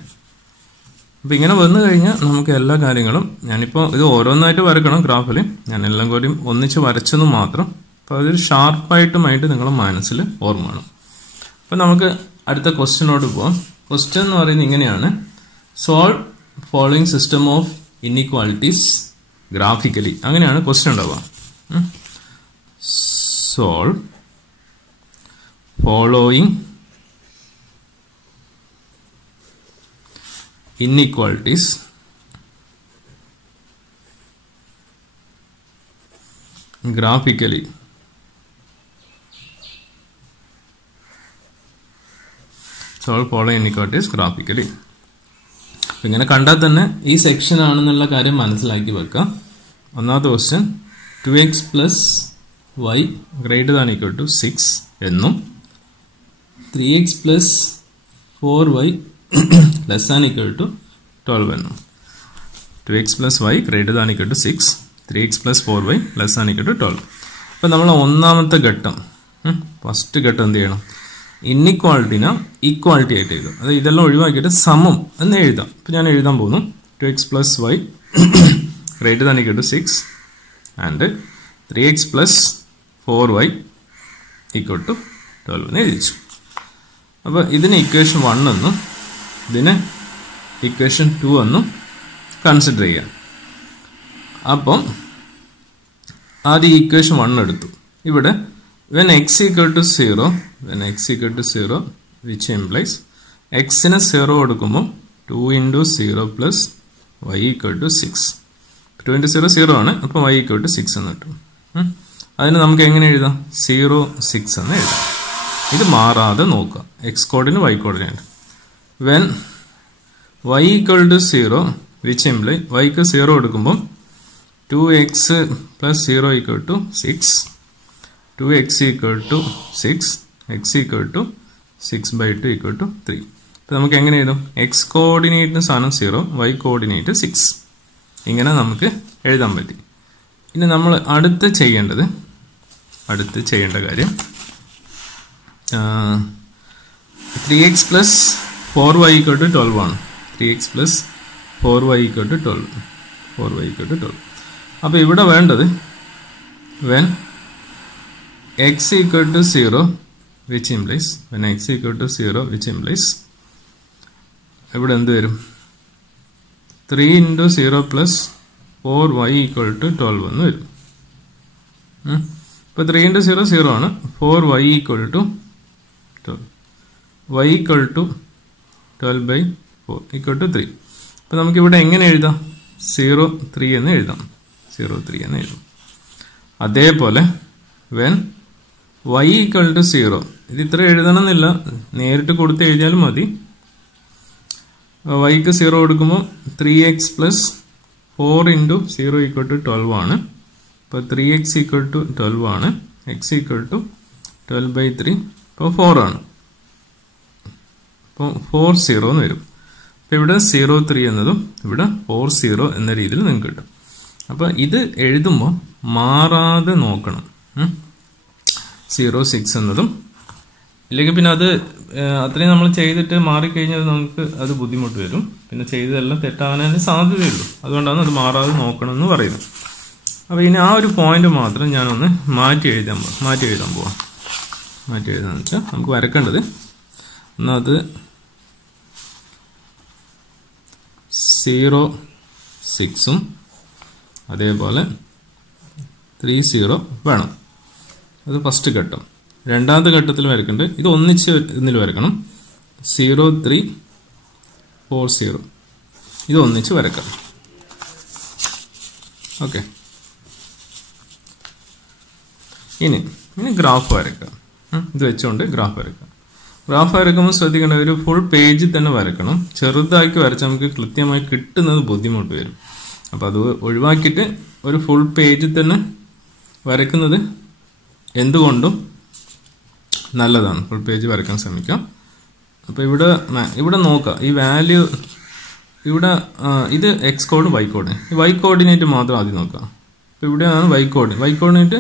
അപ്പം ഇങ്ങനെ വന്നു കഴിഞ്ഞാൽ നമുക്ക് എല്ലാ കാര്യങ്ങളും, ഞാനിപ്പോൾ ഇത് ഓരോന്നായിട്ട് വരക്കണം ഗ്രാഫിൽ, ഞാൻ എല്ലാം കൂടി ഒന്നിച്ച് വരച്ചെന്ന് മാത്രം. അപ്പോൾ അതൊരു ഷാർപ്പായിട്ടുമായിട്ട് നിങ്ങളുടെ മനസ്സിൽ ഓർമ്മ വേണം. അപ്പം നമുക്ക് അടുത്ത ക്വസ്റ്റ്യനോട് പോവാം. ക്വസ്റ്റ്യൻ എന്ന് പറയുന്നത് ഇങ്ങനെയാണ്: solve following system of inequalities graphically. അങ്ങനെയാണ് ക്വസ്റ്റ്യൻ ഉണ്ടാവുക. Solve following inequalities graphically. Solve following inequalities graphically. ഇങ്ങനെ കണ്ടാൽ തന്നെ ഈ സെക്ഷൻ ആണെന്നുള്ള കാര്യം മനസ്സിലാക്കി വെക്കാം. ഒന്നാമത്തെ ക്വസ്റ്റ്യൻ 2x + y > 6 എന്നും 3x + 4y <= 12 എന്നും. 2x + y > 6, 3x + 4y > 12. അപ്പം നമ്മൾ ഒന്നാമത്തെ ഘട്ടം, ഫസ്റ്റ് ഘട്ടം എന്ത് ചെയ്യണം? ഇൻഇക്വാളിറ്റിനെ ഈക്വാളിറ്റി ആയിട്ട് എഴുതും. അത് ഇതെല്ലാം ഒഴിവാക്കിയിട്ട് സമം എന്ന് എഴുതാം. ഇപ്പം ഞാൻ എഴുതാൻ പോകുന്നു 2x + y > 6 and 3x + 4y = 12 എന്ന് എഴുതിച്ചു. അപ്പോൾ ഇതിന് ഇക്വേഷൻ 1 എന്നും ഇതിന് ഇക്വേഷൻ 2 എന്നും കൺസിഡർ ചെയ്യാം. അപ്പം ആദ്യം ഇക്വേഷൻ 1 എടുത്തു. ഇവിടെ when x = 0, which implies x-ന് 0 കൊടുക്കുമ്പോൾ 2 × 0 + y = 6. 2 × 0 0 ആണ്, അപ്പോൾ y = 6 എന്ന് കിട്ടും. അതിന് നമുക്ക് എങ്ങനെ എഴുതാം? 0 6 എന്ന് എഴുതാം. ഇത് മാറാതെ നോക്കുക, എക്സ് കോർഡിന് y coordinate. when y = 0, which imply yക്ക് 0 കൊടുക്കുമ്പോൾ 2x + 0 = 6, 2x = 6, x = 6/2 = 3. അപ്പോൾ നമുക്ക് എങ്ങനെ എഴുതും? എക്സ് കോർഡിനേറ്റിന് സാധനം 0, y കോർഡിനേറ്റ് 6. ഇങ്ങനെ നമുക്ക് എഴുതാൻ പറ്റി. ഇനി നമ്മൾ അടുത്ത് ചെയ്യേണ്ട കാര്യം 3x plus 4y equal to 12 ആണ്. 3x plus 4y equal to 12. 4y equal to 12. അപ്പോൾ ഇവിടെ വേണ്ടത് when x equal to 0 which implies when x equal to 0 which implies ഇവിടെ എന്ത് വരും 3 into 0 plus 4y equal to 12 എന്ന് വരും. ഇപ്പോൾ 3 into 0 0 ആണ്. 4y equal to 12. y equal to 12 by 4 equal to 3. അപ്പോൾ നമുക്കിവിടെ എങ്ങനെ എഴുതാം? 0 3 എന്ന് എഴുതാം. 0 3 എന്ന് എഴുതാം. അതേപോലെ when y equal to 0 ഇത് ഇത്ര എഴുതണമെന്നില്ല, നേരിട്ട് കൊടുത്ത് എഴുതിയാലും മതി. yക്ക് 0 കൊടുക്കുമ്പോൾ 3x plus 4 into 0 equal to 12 ആണ്. ഇപ്പോൾ 3x ഈക്വൽ ടു 12 ആണ്. x ഈക്വൽ ടു 12 ബൈ 3 ഇപ്പോൾ 4 ആണ്. അപ്പോൾ 4 0 എന്ന് വരും. അപ്പോൾ ഇവിടെ 0 3 എന്നതും ഇവിടെ 4 0 എന്ന രീതിയിൽ നിങ്ങൾക്ക് കിട്ടും. അപ്പോൾ ഇത് എഴുതുമ്പോൾ മാറാതെ നോക്കണം. 0 6 എന്നതും ഇല്ലെങ്കിൽ പിന്നെ അത് അത്രയും നമ്മൾ ചെയ്തിട്ട് മാറിക്കഴിഞ്ഞാൽ നമുക്ക് അത് ബുദ്ധിമുട്ട് വരും. പിന്നെ ചെയ്തതെല്ലാം തെറ്റാകാനേ സാധ്യതയുള്ളൂ. അതുകൊണ്ടാണ് അത് മാറാതെ നോക്കണം എന്ന് പറയുന്നത്. അപ്പോൾ ഇനി ആ ഒരു പോയിന്റ് മാത്രം ഞാനൊന്ന് മാറ്റി എഴുതാൻ പോവാം. മാറ്റി എഴുതാന്ന് വെച്ചാൽ നമുക്ക് വരക്കേണ്ടത് ഒന്നത് 0 6ഉം അതേപോലെ 3 0 വേണം. അത് ഫസ്റ്റ് ഘട്ടം. രണ്ടാമത്തെ ഘട്ടത്തിൽ വരക്കേണ്ടത് ഇത് ഒന്നിച്ച് ഇതിൽ വരക്കണം. 0 3 4 0 ഇത് ഒന്നിച്ച് വരക്കാം. ഓക്കെ, ഇനി ഗ്രാഫ് വരക്കാം. ഇത് വെച്ചുകൊണ്ട് ഗ്രാഫ് വരക്കാം. ഗ്രാഫ് വരക്കുമ്പോൾ ശ്രദ്ധിക്കേണ്ട ഒരു ഫുൾ പേജിൽ തന്നെ വരക്കണം. ചെറുതാക്കി വരച്ചാൽ നമുക്ക് കൃത്യമായി കിട്ടുന്നത് ബുദ്ധിമുട്ട് വരും. അപ്പം അത് ഒഴിവാക്കിയിട്ട് ഒരു ഫുൾ പേജിൽ തന്നെ വരക്കുന്നത് എന്തുകൊണ്ടും നല്ലതാണ്. ഫുൾ പേജ് വരയ്ക്കാൻ ശ്രമിക്കാം. അപ്പോൾ ഇവിടെ നോക്കാം ഈ വാല്യൂ. ഇവിടെ ഇത് എക്സ് കോഡ് വൈ കോഡ്. ഈ വൈ കോർഡിനേറ്റ് മാത്രം ആദ്യം നോക്കാം. അപ്പോൾ ഇവിടെയാണ് വൈ കോർഡിനേറ്റ്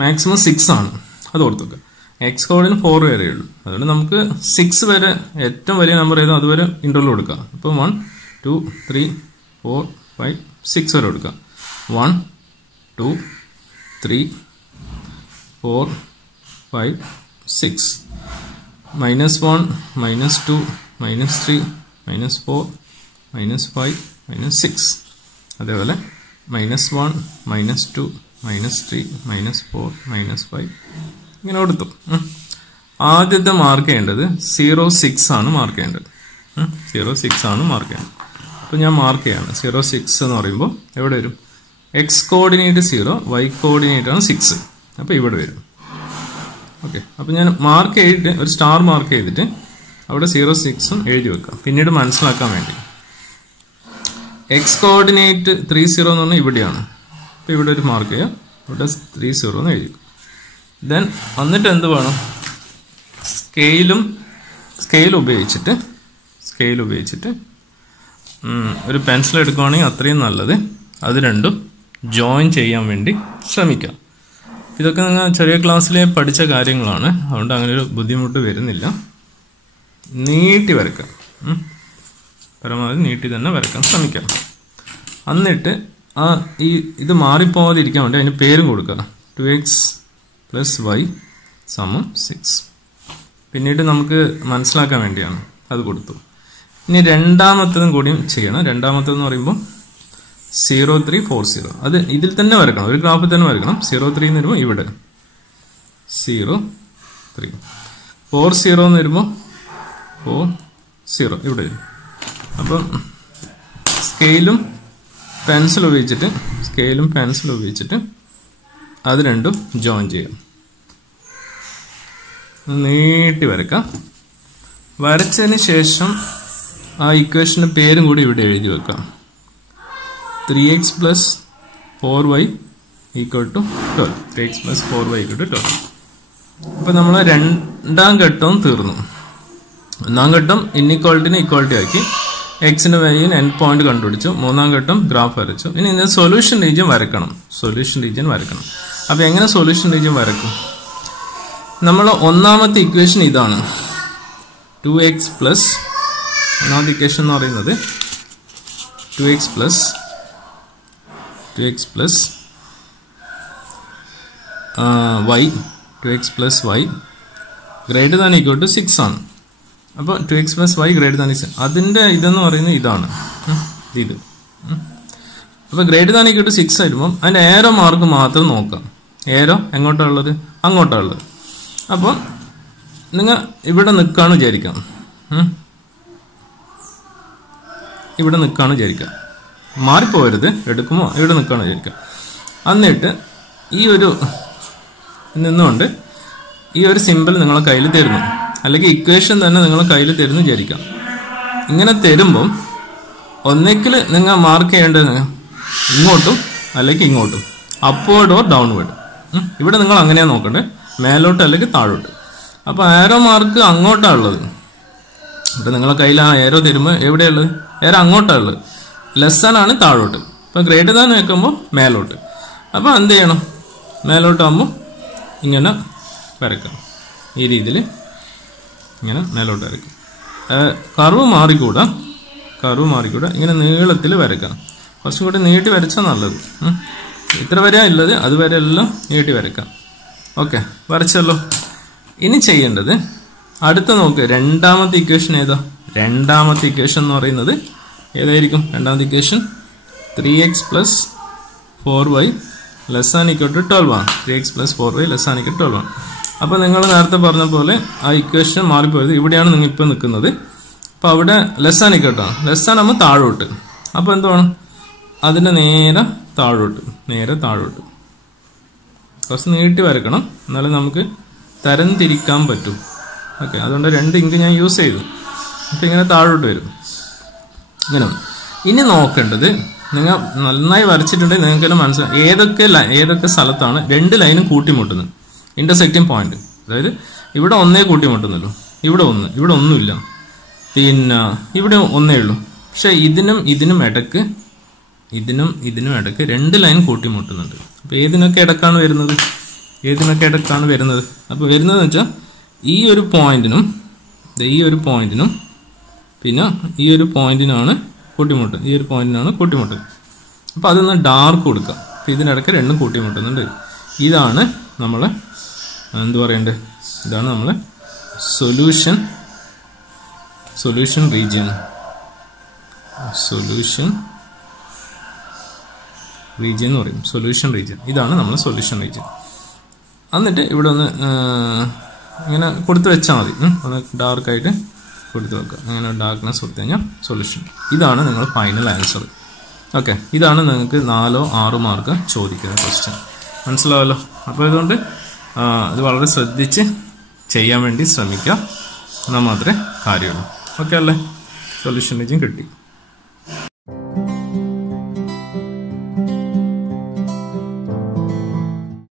മാക്സിമം 6 ആണ്. അത് ഓർത്ത് വെക്കുക. എക്സ് കോഡിന് 4 വരെ ഉള്ളൂ. അതുകൊണ്ട് നമുക്ക് 6 വരെ ഏറ്റവും വലിയ നമ്പർ ഏതോ അതുവരെ ഇൻ്റർവൽ കൊടുക്കാം. അപ്പോൾ 1 2 3 4 5 6 വരെ കൊടുക്കാം. 1 2 3 4 5 6 -1 -2 -3 -4 -5 -6 അതേപോലെ -1 -2 -3 -4 -5 ഇങ്ങനെ കൊടുത്തു. ആദ്യത്തെ മാർക്ക് ചെയ്യേണ്ടത് 0 6 ആണ് മാർക്ക് ചെയ്യേണ്ടത്. 0 6 ആണ് മാർക്ക് ചെയ്യേണ്ടത്. അപ്പോൾ ഞാൻ മാർക്ക് ചെയ്യാണ്. 0 6 എന്ന് പറയുമ്പോൾ എവിടെ വരും? എക്സ് കോർഡിനേറ്റ് 0, വൈ കോർഡിനേറ്റ് ആണ് 6. അപ്പോൾ ഇവിടെ വരും. ഓക്കെ, അപ്പോൾ ഞാൻ മാർക്ക് ചെയ്തിട്ട് ഒരു സ്റ്റാർ മാർക്ക് ചെയ്തിട്ട് അവിടെ 0 6ഉം എഴുതി വെക്കാം പിന്നീട് മനസ്സിലാക്കാൻ വേണ്ടി. എക്സ് കോർഡിനേറ്റ് 3 0 എന്ന് പറഞ്ഞാൽ ഇവിടെയാണ്. അപ്പോൾ ഇവിടെ ഒരു മാർക്ക് ചെയ്യാം. ഇവിടെ 3 0 എന്ന് എഴുതി. ദെൻ എന്നിട്ട് എന്ത് വേണം? സ്കെയിൽ ഉപയോഗിച്ചിട്ട് ഒരു പെൻസിൽ എടുക്കുകയാണെങ്കിൽ അത്രയും നല്ലത്. അത് രണ്ടും ജോയിൻ ചെയ്യാൻ വേണ്ടി ശ്രമിക്കാം. ഇതൊക്കെ നിങ്ങൾ ചെറിയ ക്ലാസ്സിലെ പഠിച്ച കാര്യങ്ങളാണ്. അതുകൊണ്ട് അങ്ങനെ ഒരു ബുദ്ധിമുട്ട് വരുന്നില്ല. നീട്ടി വരക്കാം. പരമാവധി നീട്ടി തന്നെ വരക്കാൻ ശ്രമിക്കാം. എന്നിട്ട് ഇത് മാറിപ്പോവാതിരിക്കാൻ വേണ്ടി അതിന് പേരും കൊടുക്കുക. 2x + y = 6. പിന്നീട് നമുക്ക് മനസ്സിലാക്കാൻ വേണ്ടിയാണ് അത് കൊടുത്തു. ഇനി രണ്ടാമത്തതും കൂടിയും ചെയ്യണം. രണ്ടാമത്തെന്ന് പറയുമ്പോൾ 0 3 4 0 അത് ഇതിൽ തന്നെ വരക്കണം. ഒരു ഗ്രാഫിൽ തന്നെ വരക്കണം. 0 3 എന്ന് വരുമ്പോൾ ഇവിടെ 0 3 4 0 എന്ന് വരുമ്പോൾ 4 0 ഇവിടെ വരും. അപ്പം സ്കെയിലും പെൻസിൽ ഉപയോഗിച്ചിട്ട് അത് രണ്ടും ജോയിൻ ചെയ്യാം. നീട്ടി വരക്കാം. വരച്ചതിന് ശേഷം ആ ഇക്വേഷൻ്റെ പേരും കൂടി ഇവിടെ എഴുതി വെക്കാം. 3x + 4y = 12. 3x + 4y = 12. അപ്പോൾ നമ്മൾ രണ്ടാം ഘട്ടവും തീർന്നു. ഒന്നാം ഘട്ടം ഇൻഇക്വാളിറ്റിനെ ഇക്വാളിറ്റി ആക്കി, എക്സിന് വാല്യൂന് എൻഡ് പോയിന്റ് കണ്ടുപിടിച്ചു. മൂന്നാം ഘട്ടം ഗ്രാഫ് വരച്ചു. ഇനി സൊല്യൂഷൻ റീജിയൻ വരക്കണം. അപ്പോൾ എങ്ങനെ സൊല്യൂഷൻ റീജിയൻ വരക്കും? നമ്മൾ ഒന്നാമത്തെ ഇക്വേഷൻ ഇതാണ്. 2x പ്ലസ് ഒന്നാമത്തെ ഇക്വേഷൻ എന്ന് പറയുന്നത് 2x plus y 2x plus y greater than equal to 6 ആണ്. അപ്പോൾ 2x plus y greater than 6 അതിൻ്റെ ഇതെന്ന് പറയുന്നത് ഇതാണ് ഇത്. അപ്പോൾ ഗ്രേറ്റർ ദാൻ ഈക്വൽ ടു 6 ആയിരുമ്പോൾ അതിൻ്റെ ഏരോ മാർക്ക് മാത്രം നോക്കാം. ഏരോ എങ്ങോട്ടാണ് ഉള്ളത്? അങ്ങോട്ടാണ് ഉള്ളത്. അപ്പോൾ നിങ്ങൾ ഇവിടെ നിൽക്കാന്ന് വിചാരിക്കാം. ഇവിടെ നിൽക്കാന്ന് വിചാരിക്കാം, മാറിപ്പോകരുത്. എടുക്കുമ്പോൾ ഇവിടെ നിൽക്കാന്ന് വിചാരിക്കാം. എന്നിട്ട് ഈ ഒരു നിന്നുകൊണ്ട് ഈ ഒരു സിമ്പിൾ നിങ്ങളെ കയ്യിൽ തരുന്നു, അല്ലെങ്കിൽ ഇക്വേഷൻ തന്നെ നിങ്ങളെ കയ്യിൽ തരുന്നു വിചാരിക്കാം. ഇങ്ങനെ തരുമ്പം ഒന്നെങ്കിൽ നിങ്ങൾ മാർക്ക് ചെയ്യേണ്ടത് ഇങ്ങോട്ടും അല്ലെങ്കിൽ ഇങ്ങോട്ടും, അപ്വേർഡ് ഓർ ഡൗൺവേർഡ്. ഇവിടെ നിങ്ങൾ അങ്ങനെയാണ് നോക്കണ്ടേ, മേലോട്ട് അല്ലെങ്കിൽ താഴോട്ട്. അപ്പോൾ ആരോ മാർക്ക് അങ്ങോട്ടാണ് ഉള്ളത്. ഇവിടെ നിങ്ങളെ കയ്യിൽ ആ ഏരോ തരുമ്പോൾ എവിടെയുള്ളത്? ഏരോ അങ്ങോട്ടാണ് ഉള്ളത്. ലെസ്സൺ ആണ് താഴോട്ട്. അപ്പോൾ ഗ്രേറ്റർ ദാൻ വെക്കുമ്പോൾ മേലോട്ട്. അപ്പോൾ എന്ത് ചെയ്യണം? മേലോട്ടാകുമ്പോൾ ഇങ്ങനെ വരയ്ക്കാം. ഈ രീതിയിൽ ഇങ്ങനെ മേലോട്ട് വരയ്ക്കാം. കർവ് മാറിക്കൂടാ, ഇങ്ങനെ നീളത്തിൽ വരയ്ക്കണം. കുറച്ചും കൂടി നീട്ടി വരച്ചാൽ നല്ലത്. ഇത്ര വരെയാണ് ഉള്ളത്, അതുവരെ എല്ലാം നീട്ടി വരയ്ക്കാം. ഓക്കെ, വരച്ചല്ലോ. ഇനി ചെയ്യേണ്ടത് അടുത്ത നോക്ക്, രണ്ടാമത്തെ ഇക്വേഷൻ ഏതാ? രണ്ടാമത്തെ ഇക്വേഷൻ എന്ന് പറയുന്നത് ഏതായിരിക്കും? രണ്ടാമത്തെ equation 3x plus 4y less than equal to 12 ആണ്. 3x plus 4y less than equal to 12 ആണ്. അപ്പോൾ നിങ്ങൾ നേരത്തെ പറഞ്ഞ പോലെ ആ ഇക്വേഷൻ മാറിപ്പോയത്. ഇവിടെയാണ് നിങ്ങൾ ഇപ്പോൾ നിൽക്കുന്നത്. അപ്പോൾ അവിടെ ലെസ് ആൻ ഈക്വൽ ടു ആണ്. ലെസ് ആൻ ആകുമ്പോൾ താഴോട്ട്. അപ്പോൾ എന്ത് വേണം? അതിൻ്റെ നേരെ താഴോട്ട് കുറച്ച് നീട്ടി വരക്കണം, എന്നാലും നമുക്ക് തരംതിരിക്കാൻ പറ്റും. ഓക്കെ, അതുകൊണ്ട് 2 ഇങ്ക് ഞാൻ യൂസ് ചെയ്തു. അപ്പം ഇങ്ങനെ താഴോട്ട് വരും. ഇങ്ങനെ ഇനി നോക്കേണ്ടത്, നിങ്ങൾ നന്നായി വരച്ചിട്ടുണ്ടെങ്കിൽ നിങ്ങൾക്ക് തന്നെ മനസ്സിലാവും ഏതൊക്കെ സ്ഥലത്താണ് 2 ലൈനും കൂട്ടിമുട്ടുന്നത്. ഇന്റർസെക്റ്റിംഗ് പോയിന്റ്, അതായത് ഇവിടെ ഒന്നേ കൂട്ടിമുട്ടുന്നല്ലോ, ഇവിടെ ഒന്നുമില്ല, പിന്നെ ഇവിടെ ഒന്നേ ഉള്ളൂ. പക്ഷെ ഇതിനും ഇടയ്ക്ക് 2 ലൈൻ കൂട്ടിമുട്ടുന്നുണ്ട്. അപ്പോൾ ഏതിനൊക്കെ ഇടക്കാണ് വരുന്നത്? അപ്പോൾ വരുന്നതെന്ന് വെച്ചാൽ ഈ ഒരു പോയിന്റിനും പിന്നെ ഈ ഒരു പോയിന്റിനാണ് കൂട്ടിമുട്ടുന്നത്. അപ്പോൾ അതൊന്ന് ഡാർക്ക് കൊടുക്കുക. അപ്പോൾ ഇതിനിടയ്ക്ക് 2 കൂട്ടിമുട്ടുന്നുണ്ട്. ഇതാണ് നമ്മളെ എന്ത് പറയണ്ടേ? ഇതാണ് നമ്മളെ സൊല്യൂഷൻ റീജിയൻ. എന്ന് പറയും സൊല്യൂഷൻ റീജിയൻ. ഇതാണ് നമ്മളെ സൊല്യൂഷൻ റീജിയൻ. എന്നിട്ട് ഇവിടെ ഒന്ന് ഇങ്ങനെ കൊടുത്തു വെച്ചാൽ മതി. ഒന്ന് ഡാർക്കായിട്ട് കൊടുത്തു വെക്കുക. അങ്ങനെ ഡാർക്ക്നെസ് കൊടുത്തു കഴിഞ്ഞാൽ സൊല്യൂഷൻ. ഇതാണ് നിങ്ങൾ ഫൈനൽ ആൻസർ. ഓക്കെ, ഇതാണ് നിങ്ങൾക്ക് 4 or 6 മാർക്ക് ചോദിക്കുന്ന ക്വസ്റ്റ്യൻ. മനസ്സിലാവല്ലോ? അപ്പോൾ ഇതുകൊണ്ട് ഇത് വളരെ ശ്രദ്ധിച്ച് ചെയ്യാൻ വേണ്ടി ശ്രമിക്കുക. എന്നാൽ മാത്രമേ കാര്യമുള്ളൂ. ഓക്കെ അല്ലേ? സൊല്യൂഷൻ റീജിയൻ കിട്ടി.